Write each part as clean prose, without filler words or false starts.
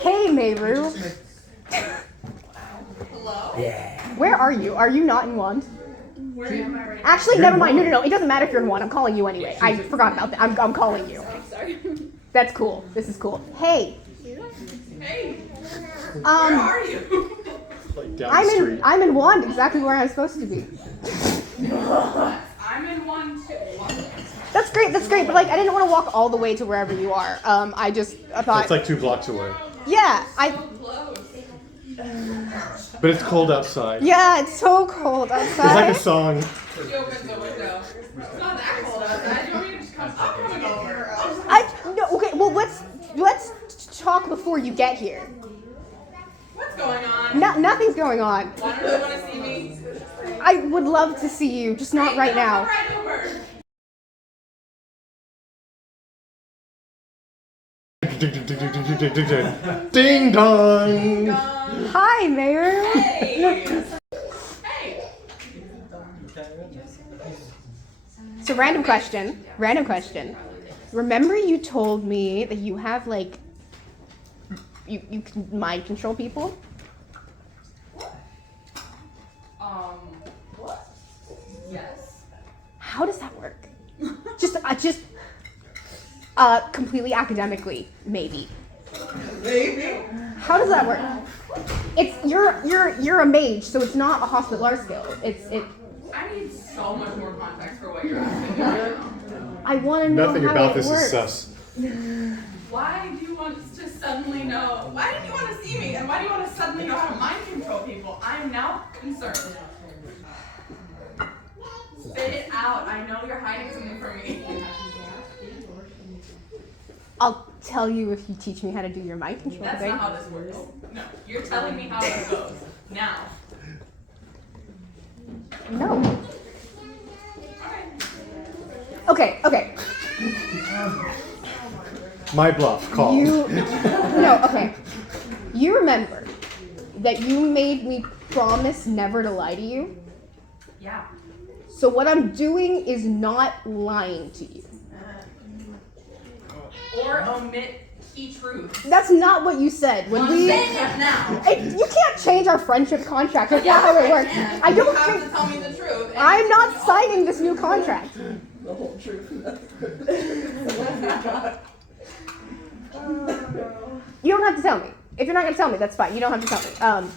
Hey, Mehru. Hello? Yeah. Where are you? Are you not in Wand? Where am I right Actually, You're never in mind. No, Wand. no, no. It doesn't matter if you're in Wand. I'm calling you anyway. I forgot about that. I'm calling you. now? Sorry. That's cool. This is cool. Hey. Hey, where Um, are you? Like down the street. I'm in Wand, exactly where I'm supposed to be. I'm in one too. That's great. That's great. But like, I didn't want to walk all the way to wherever you are. I thought. It's like 2 blocks away. Yeah. So close. But it's cold outside. Yeah, it's so cold There's outside. like a song. She opens the window. It's not that cold outside. You want me to just come? I'm coming over. No. Okay. Well, let's talk before you get here. What's going on? Nothing's going on. Why don't you want to see me? I would love to see you, just not right now. Come right over. Ding dong. Hi, Mayor. Hey. Hey. So random question. Remember you told me that you have like you can mind control people? What? Yes. How does that work? just completely academically, maybe. Maybe. How does that work? It's you're a mage, so it's not a hospitaller skill. I need so much more context for what you're asking me right now. I want to know Nothing how about it this works. is sus. Why do you want to suddenly know? Why did you want to see me? And why do you want to suddenly know how to mind control people? I am now concerned. Spit it out. I know you're hiding something from me. I'll tell you if you teach me how to do your mind control That's thing. not how this works. No, you're telling me how it goes. Now. No. Alright. Okay. My bluff. Call. Okay. You remember that you made me promise never to lie to you? Yeah. So what I'm doing is not lying to you. Or omit key truths. That's not what you said. When I'm we saying it now. You can't change our friendship contract. That's not how it works. can. I don't You have think to tell me the truth. and I'm you not tell me signing this new contract. The whole truth. You don't have to tell me. If you're not gonna tell me, that's fine. You don't have to tell me.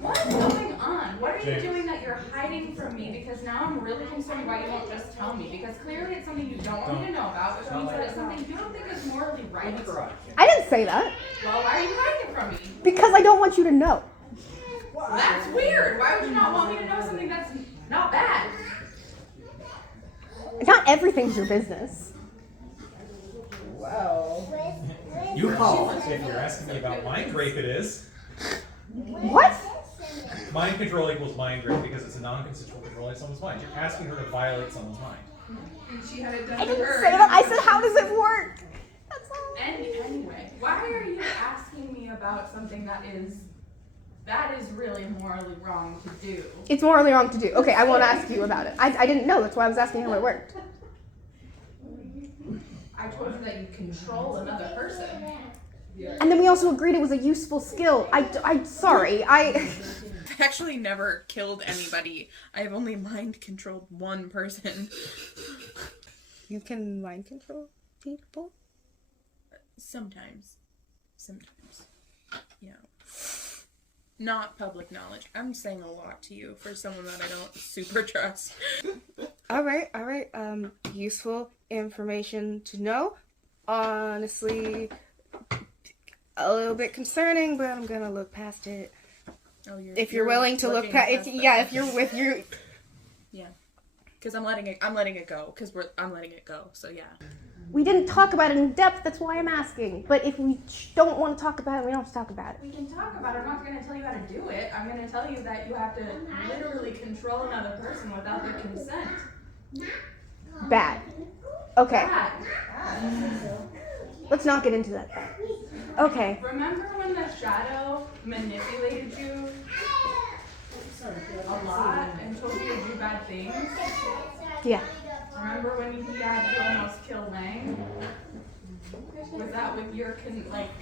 What is going on? What are you doing that you're hiding from me? Because now I'm really concerned why you won't just tell me. Because clearly it's something you don't want me to know about, which means that it's something you don't think is morally right. I didn't say that Well, why are you hiding it from me? because I don't want you to know. That's weird. Why would you not want me to know something that's not bad? Not everything's your business. Wow. You call if you're asking me about mind rape. It is What? mind control equals mind rape because it's a non-consensual controlling someone's mind. You're asking her to violate someone's mind. And she had it done I to didn't her. say that. I said, how does it work? That's all. Anyway, why are you asking me about something that is really morally wrong to do? It's morally wrong to do. Okay, I won't ask you about it. I didn't know. That's why I was asking how it worked. I told you that you control another person. And then we also agreed it was a useful skill. I'm sorry. I've actually never killed anybody. I've only mind controlled one person. You can mind control people? Sometimes. You know. Not public knowledge. I'm saying a lot to you for someone that I don't super trust. All right. Useful information to know. Honestly, a little bit concerning, but I'm gonna look past it. Oh, If you're willing to look past, if you're with your. Yeah, because I'm letting it go. I'm letting it go. So yeah. We didn't talk about it in depth. That's why I'm asking. But if we don't want to talk about it, we don't have to talk about it. We can talk about it. I'm not going to tell you how to do it. I'm going to tell you that you have to literally control another person without their consent. Bad. Okay. Bad. Let's not get into that then. Okay. Remember when the shadow manipulated you a lot and told you to do bad things? Yeah. Remember when he had you almost kill Lang? Was that with your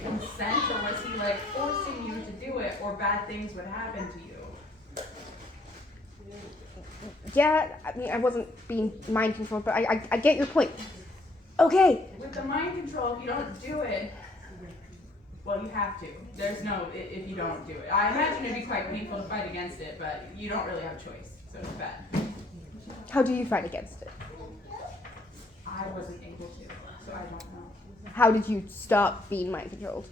consent, or was he like forcing you to do it, or bad things would happen to you? Yeah, I mean, I wasn't being mind controlled, but I get your point. Okay. With the mind control, if you don't do it, well, you have to. There's no if you don't do it. I imagine it'd be quite painful to fight against it, but you don't really have a choice, so it's bad. How do you fight against it? I wasn't able to, so I don't know. How did you stop being mind controlled?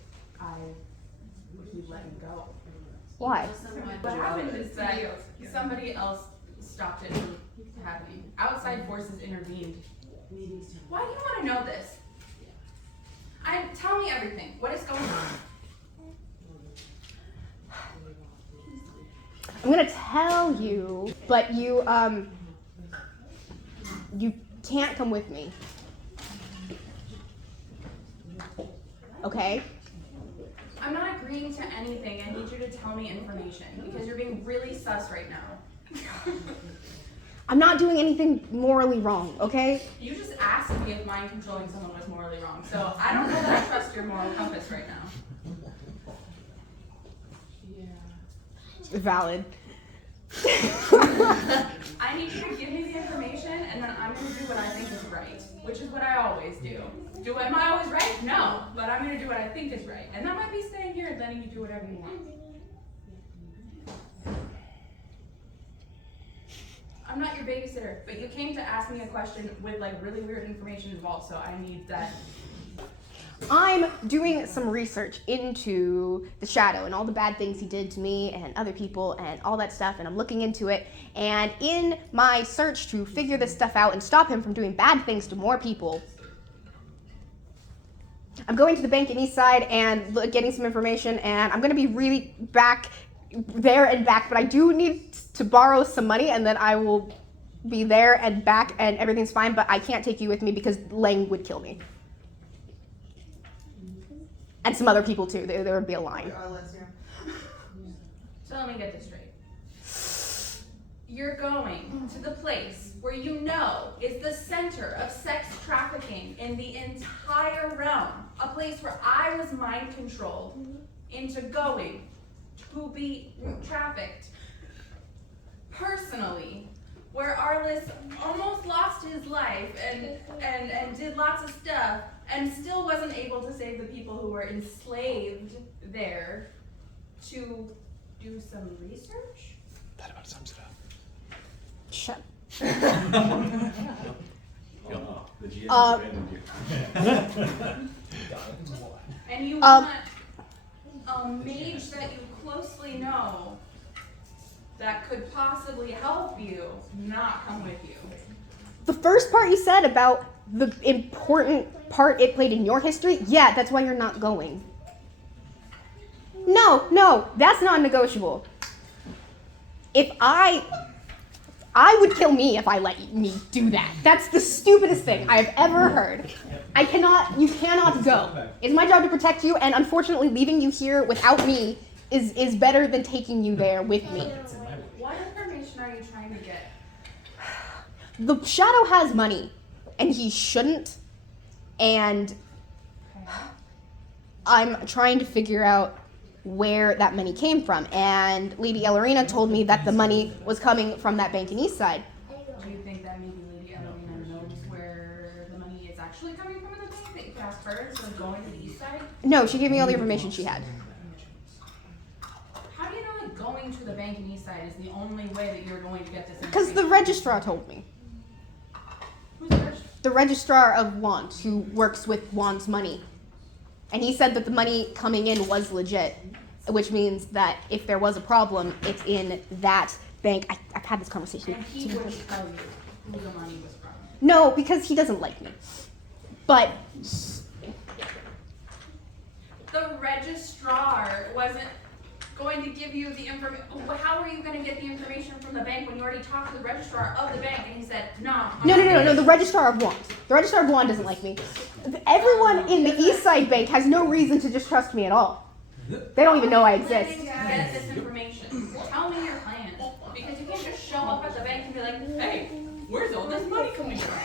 He let me go. Why? What happened is that somebody else stopped it from happening. Outside forces intervened. Why do you want to know this? Tell me everything. What is going on? I'm gonna tell you, but you can't come with me. Okay? I'm not agreeing to anything. I need you to tell me information because you're being really sus right now. I'm not doing anything morally wrong, okay? You just asked me if mind controlling someone was morally wrong, so I don't know that I trust your moral compass right now. Valid. I need you to give me the information, and then I'm going to do what I think is right, which is what I always do. Am I always right? No, but I'm going to do what I think is right, and that might be staying here and letting you do whatever you want. I'm not your babysitter, but you came to ask me a question with like really weird information involved, so I need that. I'm doing some research into the Shadow and all the bad things he did to me and other people and all that stuff, and I'm looking into it. And in my search to figure this stuff out and stop him from doing bad things to more people, I'm going to the bank in Eastside and getting some information, and I'm going to be really back there and back, but I do need to borrow some money, and then I will be there and back and everything's fine, but I can't take you with me because Lang would kill me. And some other people too. There would be a line. So let me get this straight. You're going to the place where you know is the center of sex trafficking in the entire realm. A place where I was mind controlled into going to be trafficked. Personally, where Arliss almost lost his life and did lots of stuff and still wasn't able to save the people who were enslaved there, to do some research? That about sums it up. Shut. The GM abandoned you. And you want a mage that you closely know that could possibly help you not come with you. The first part you said about the important part it played in your history, yeah, that's why you're not going. No, that's not negotiable. If I would kill me if I let me do that. That's the stupidest thing I've ever heard. You cannot go. It's my job to protect you, and unfortunately leaving you here without me is better than taking you there with me. What information are you trying to get? The Shadow has money, and he shouldn't, and I'm trying to figure out where that money came from, and Lady Ellerina told me that the money was coming from that bank in Eastside. Do you think that maybe Lady Ellerina knows where the money is actually coming from in the bank, that you could ask her instead of going to the east side? No, she gave me all the information she had. How do you know that going to the bank in Eastside is the only way that you're going to get this Because information? the registrar told me. Who's the registrar? The registrar of Wand, who works with Wand's money. And he said that the money coming in was legit, which means that if there was a problem, it's in that bank. I've had this conversation. And he wouldn't tell you who the money was from. No, because he doesn't like me. But The registrar wasn't going to give you the information. How are you going to get the information from the bank when you already talked to the registrar of the bank and he said, no. No, the registrar of Wand. The registrar of Wand doesn't like me. Everyone in the Eastside Bank has no reason to distrust me at all. They don't even know I exist. Get this information. Tell me your plan. Because you can't just show up at the bank and be like, hey, where's all this money coming from?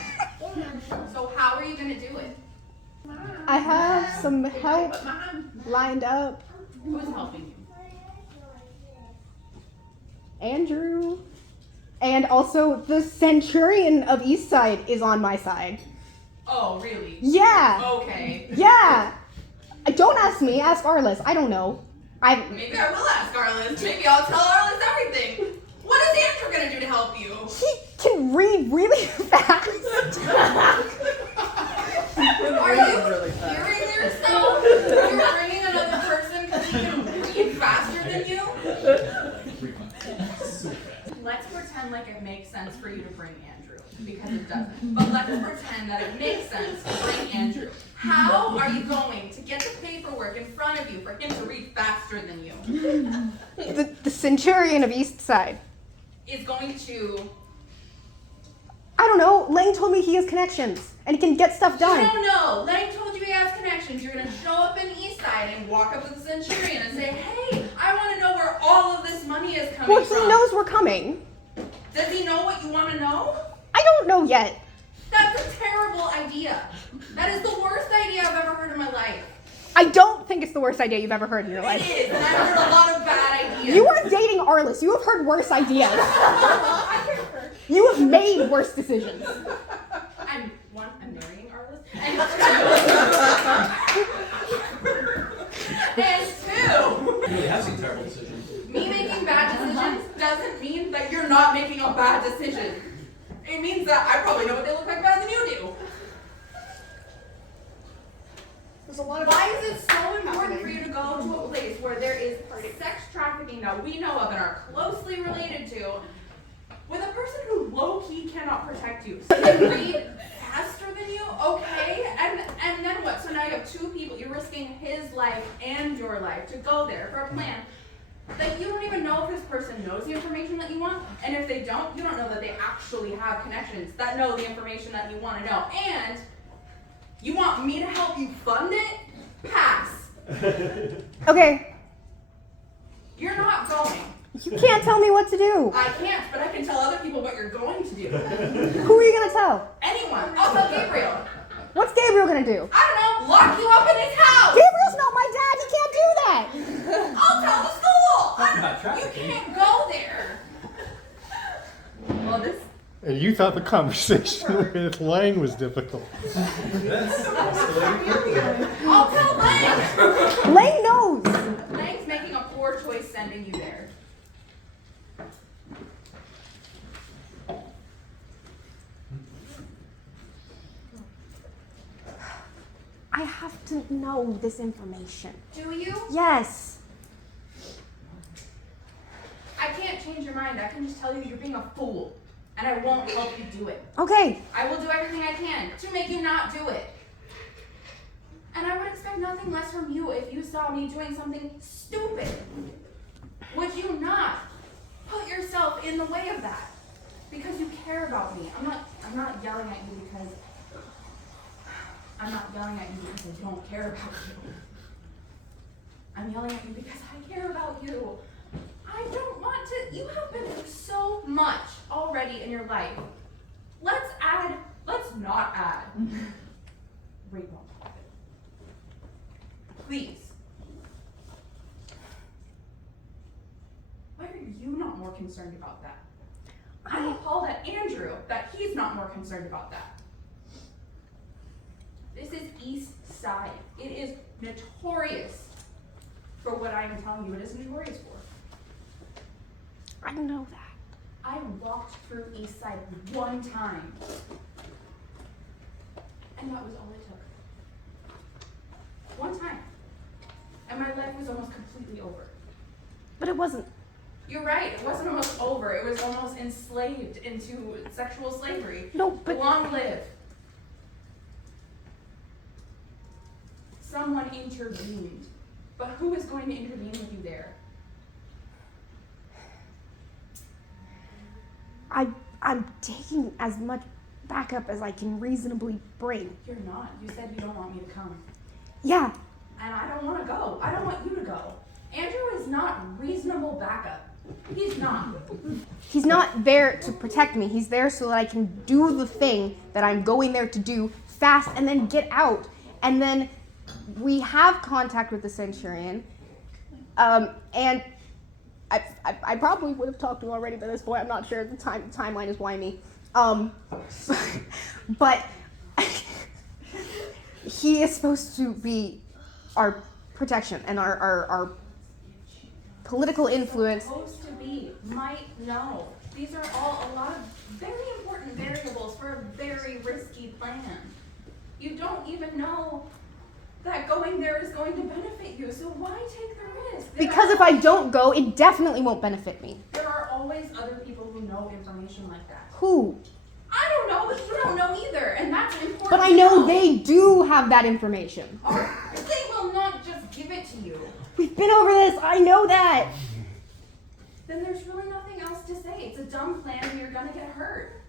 So how are you going to do it? I have some help lined up. Who's helping you? Andrew. And also the Centurion of Eastside is on my side. Oh, really? Yeah. Okay. Yeah. Don't ask me, ask Arliss. I don't know. Maybe I will ask Arliss. Maybe I'll tell Arliss everything. What is Andrew gonna do to help you? He can read really fast. Are you hearing yourself? You're bringing another person because he can read faster than you? Let's pretend like it makes sense for you to bring Andrew, because it doesn't. But let's pretend that it makes sense to bring Andrew. How are you going to get the paperwork in front of you for him to read faster than you? The Centurion of Eastside. Is going to... I don't know. Lang told me he has connections and he can get stuff done. You don't know. Lang told you he has connections. You're going to show up in Eastside and walk up to the Centurion and say, hey, I want to know where all of this money is coming Well, from. he knows we're coming. Does he know what you want to know? I don't know yet. That's a terrible idea. That is the worst idea I've ever heard in my life. I don't think it's the worst idea you've ever heard in your It life. is, and I've heard a lot of bad ideas. You are dating Arliss. You have heard worse ideas. You have made worse decisions. I'm marrying Arliss. And two, You really have seen terrible decisions. me making bad decisions doesn't mean that you're not making a bad decision. It means that I probably know what they look like better than you do. Why is it so important for you to go to a place where there is sex trafficking that we know of and are closely related to with a person who low-key cannot protect you? So they read faster than you, okay? And then what? So now you have two people, you're risking his life and your life to go there for a plan that you don't even know if this person knows the information that you want, and if they don't, you don't know that they actually have connections that know the information that you want to know. And you want me to help you fund it? Pass. Okay, You're not going. you can't tell me what to do. I can't, but I can tell other people what you're going to do. Who are you gonna tell? Anyone. I'll tell Gabriel. What's Gabriel gonna do? I don't know. Lock you up in his house. Gabriel's not my dad. He can't do that. I'll tell the school. Talk about You trafficking. can't go there. Well, this... And you thought the conversation with Lang was difficult. That's escalated quickly. I'll tell Lang. Lang knows. Lang's making a poor choice sending you there. I have to know this information. Do you? Yes. I can't change your mind. I can just tell you you're being a fool. And I won't help you do it. Okay. I will do everything I can to make you not do it. And I would expect nothing less from you if you saw me doing something stupid. Would you not put yourself in the way of that? Because you care about me. I'm not yelling at you because I don't care about you. I'm yelling at you because I care about you. I don't want to. You have been through so much already in your life. Let's not add rape on top of it. Please. Why are you not more concerned about that? I'm appalled at Andrew that he's not more concerned about that. This is East Side. It is notorious for what I am telling you it is notorious for. I know that. I walked through East Side one time. And that was all it took. One time. And my life was almost completely over. But it wasn't. You're right, it wasn't almost over. It was almost enslaved into sexual slavery. No, but Long live. Someone intervened. But who is going to intervene with you there? I'm taking as much backup as I can reasonably bring. You're not. You said you don't want me to come. Yeah. And I don't want to go. I don't want you to go. Andrew is not reasonable backup. He's not. He's not there to protect me. He's there so that I can do the thing that I'm going there to do fast and then get out. And then we have contact with the Centurion, and I probably would have talked to him already by this point. I'm not sure. The timeline is whiny. But he is supposed to be our protection and our political influence. Supposed to be, might know. These are all a lot of very important variables for a very risky plan. You don't even know that going there is going to benefit you, so why take the risk? Because if I don't go, it definitely won't benefit me. There are always other people who know information like that. Who? I don't know, but you don't know either, and that's important. But I know they do have that information. They will not just give it to you. We've been over this. I know that. Then there's really nothing else to say. It's a dumb plan and you're gonna get hurt.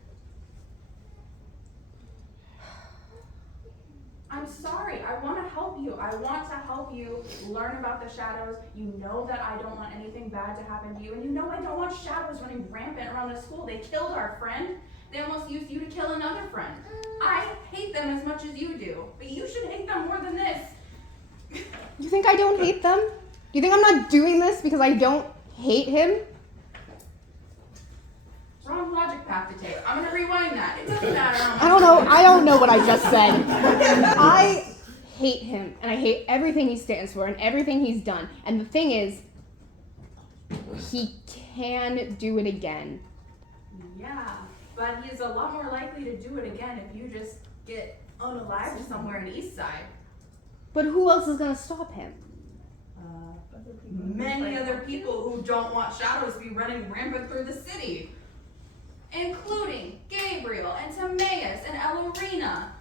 I'm sorry. I want to help you. I want to help you learn about the shadows. You know that I don't want anything bad to happen to you. And you know I don't want shadows running rampant around the school. They killed our friend. They almost used you to kill another friend. I hate them as much as you do. But you should hate them more than this. You think I don't hate them? You think I'm not doing this because I don't hate him? Wrong logic path to take. I'm going to rewind that. It doesn't matter. I don't know what I just said. I hate him, and I hate everything he stands for and everything he's done. And the thing is, he can do it again. Yeah, but he's a lot more likely to do it again if you just get unalived somewhere in East Side. But who else is going to stop him? Many other people who don't want shadows to be running rampant through the city. Including Gabriel and Timaeus and Elorina.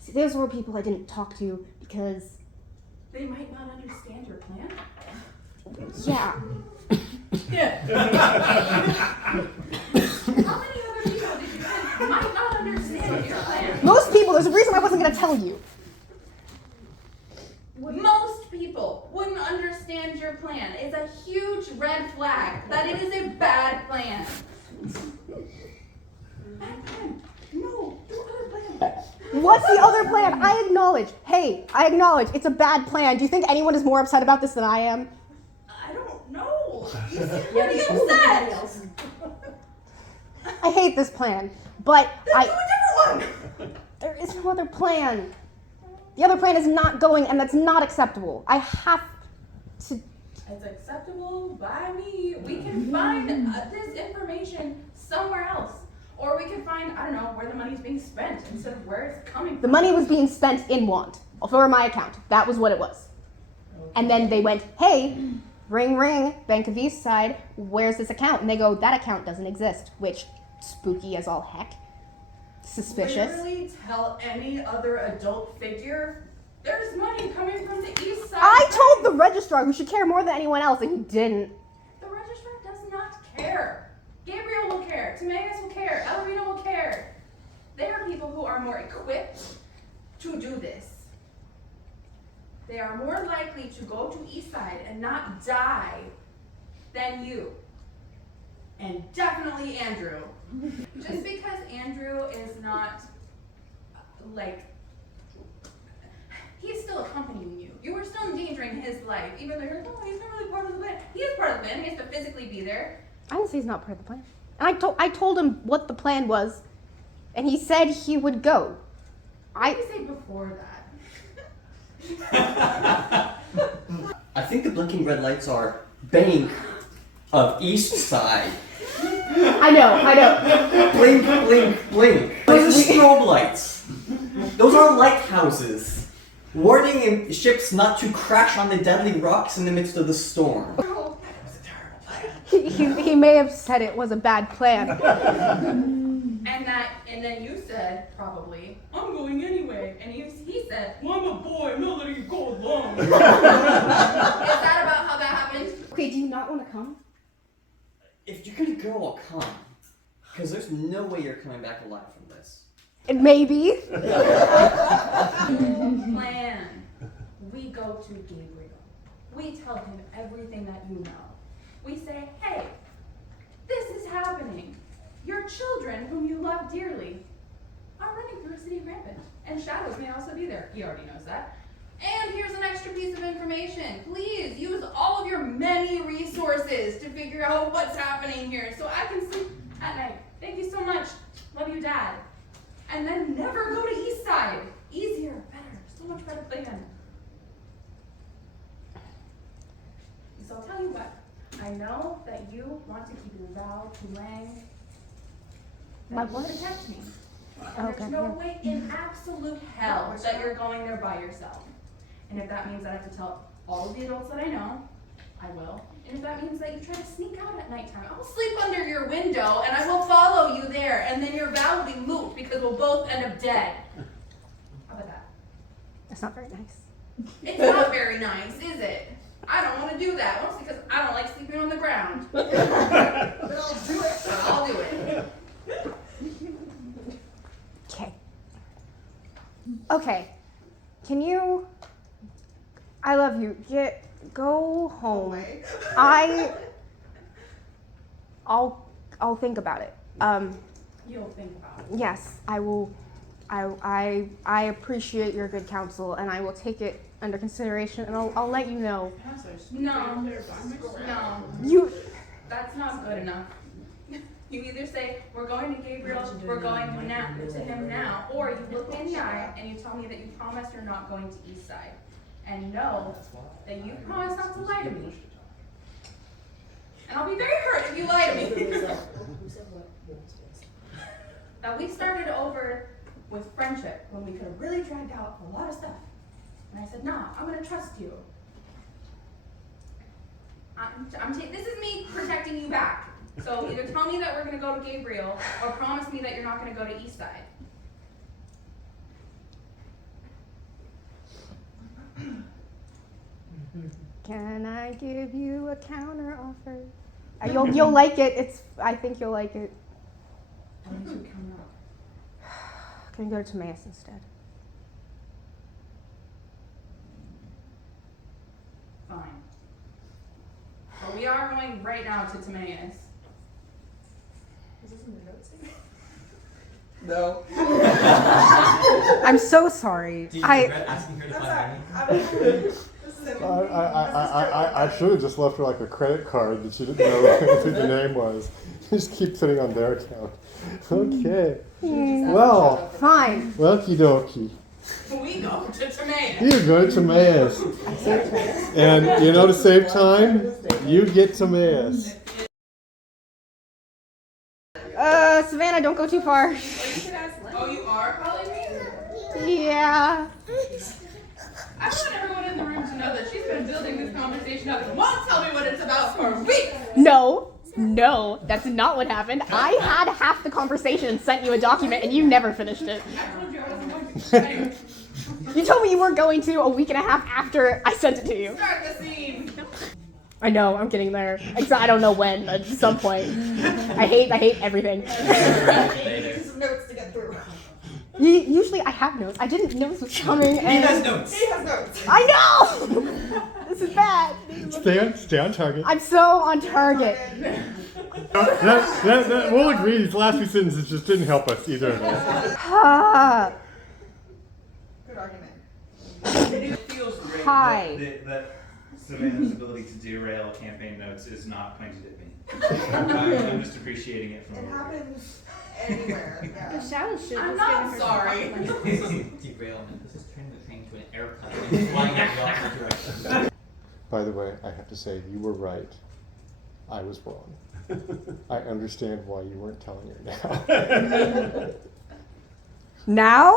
See, those were people I didn't talk to because... They might not understand your plan. Yeah. How many other people did you think might not understand your plan? Most people, there's a reason I wasn't going to tell you. Most people wouldn't understand your plan. It's a huge red flag that it is a bad plan. Bad plan. No, do other plan. What's the other plan? I acknowledge. Hey, I acknowledge it's a bad plan. Do you think anyone is more upset about this than I am? I don't know. You seem pretty upset. I hate this plan, but Then do a different one. there is no other plan. The other plan is not going, and that's not acceptable. I have to... It's acceptable by me. We can find this information somewhere else. Or we can find, I don't know, where the money's being spent instead of where it's coming The from. money was being spent in Want, for my account. That was what it was. And then they went, hey, ring, ring, Bank of East Side, where's this account? And they go, that account doesn't exist, which, spooky as all heck. Suspicious. Literally tell any other adult figure there's money coming from the East Side. I told the registrar who should care more than anyone else, and he didn't. The registrar does not care. Gabriel will care. Timaeus will care. Elorina will care. They are people who are more equipped to do this. They are more likely to go to East Side and not die than you. And definitely Andrew. Just because Andrew is not, he's still accompanying you. You are still endangering his life, even though you're like, oh, he's not really part of the plan. He is part of the plan. He has to physically be there. I didn't say he's not part of the plan. And I told him what the plan was, and he said he would go. What did you say before that? I think the blinking red lights are Bank of East Side. I know. Blink, blink, blink. Those are strobe lights. Those are lighthouses. Warning ships not to crash on the deadly rocks in the midst of the storm. No. That was a terrible plan. He may have said it was a bad plan. And then you said, probably, I'm going anyway. And he said, well, I'm a boy, I'm not letting you go alone. Is that about how that happened? Okay, do you not want to come? If you're gonna go, I'll come. Because there's no way you're coming back alive from this. Maybe. Plan. We go to Gabriel. We tell him everything that you know. We say, hey, this is happening. Your children, whom you love dearly, are running through a city rampant. and shadows may also be there. He already knows that. And here's an extra piece of information. Please use all of your many resources to figure out what's happening here so I can sleep at night. Thank you so much. Love you, Dad. And then never go to East Side. Easier, better, so much better plan. So I'll tell you what. I know that you want to keep your vow to Lang. My That you what? protect me. And Okay, there's no yeah. way in absolute hell that you're going there by yourself. And if that means I have to tell all of the adults that I know, I will. And if that means that you try to sneak out at nighttime, I will sleep under your window and I will follow you there. And then your vow will be moot because we'll both end up dead. How about that? That's not very nice. It's not very nice, is it? I don't want to do that. Mostly because I don't like sleeping on the ground. But I'll do it. But I'll do it. Okay. Okay. Can you? I love you. Go home. I'll think about it. You'll think about it. Yes, I will. I appreciate your good counsel, and I will take it under consideration, and I'll let you know. No. You. That's not good enough. You either say, we're going to Gabriel, we're going to him now, or you look me in the eye and you tell me that you promise you're not going to East Side. And know that you promise not to lie to me. And I'll be very hurt if you lie to me. That we started over with friendship when we could have really dragged out a lot of stuff. And I said, nah, I'm gonna trust you. This is me protecting you back. So either tell me that we're gonna go to Gabriel or promise me that you're not gonna go to East Side. Can I give you a counter offer? You'll like it. I think you'll like it. When did you come up? Can we go to Timaeus instead? Fine. But we are going right now to Timaeus. No. I'm so sorry. Do you regret asking her to find money? I should have just left her like a credit card that she didn't know who the name was. Just keep sitting on their account. Okay. Well, Fine. okie dokie. We go to Timaeus. You go to Timaeus. And you know, to save time, you get Timaeus. Savannah, don't go too far. Oh, you are calling me? Yeah. I want everyone in the room to know that she's been building this conversation up and won't tell me what it's about for a week. No, that's not what happened. I had half the conversation and sent you a document, and you never finished it. I told you I wasn't going to. Anyway, You told me you weren't going to a week and a half after I sent it to you. start the scene. I know, I'm getting there. Except I don't know when, at some point. I hate everything. Some notes to get through. Usually I have notes. I didn't know this was coming. He And has notes. He has notes. I know! This is bad. Stay on target. I'm so on target. We'll agree, these last few sentences just didn't help us, either of us. Ah. Good argument. It feels great Hi. that Savannah's ability to derail campaign notes is not pointed at me. I'm just appreciating it from It over here. happens anywhere. Yeah. Shadows should I'm not sorry. Derailment. This is turning the train to an airplane and flying in the opposite direction. By the way, I have to say, you were right. I was wrong. I understand why you weren't telling her now. Now?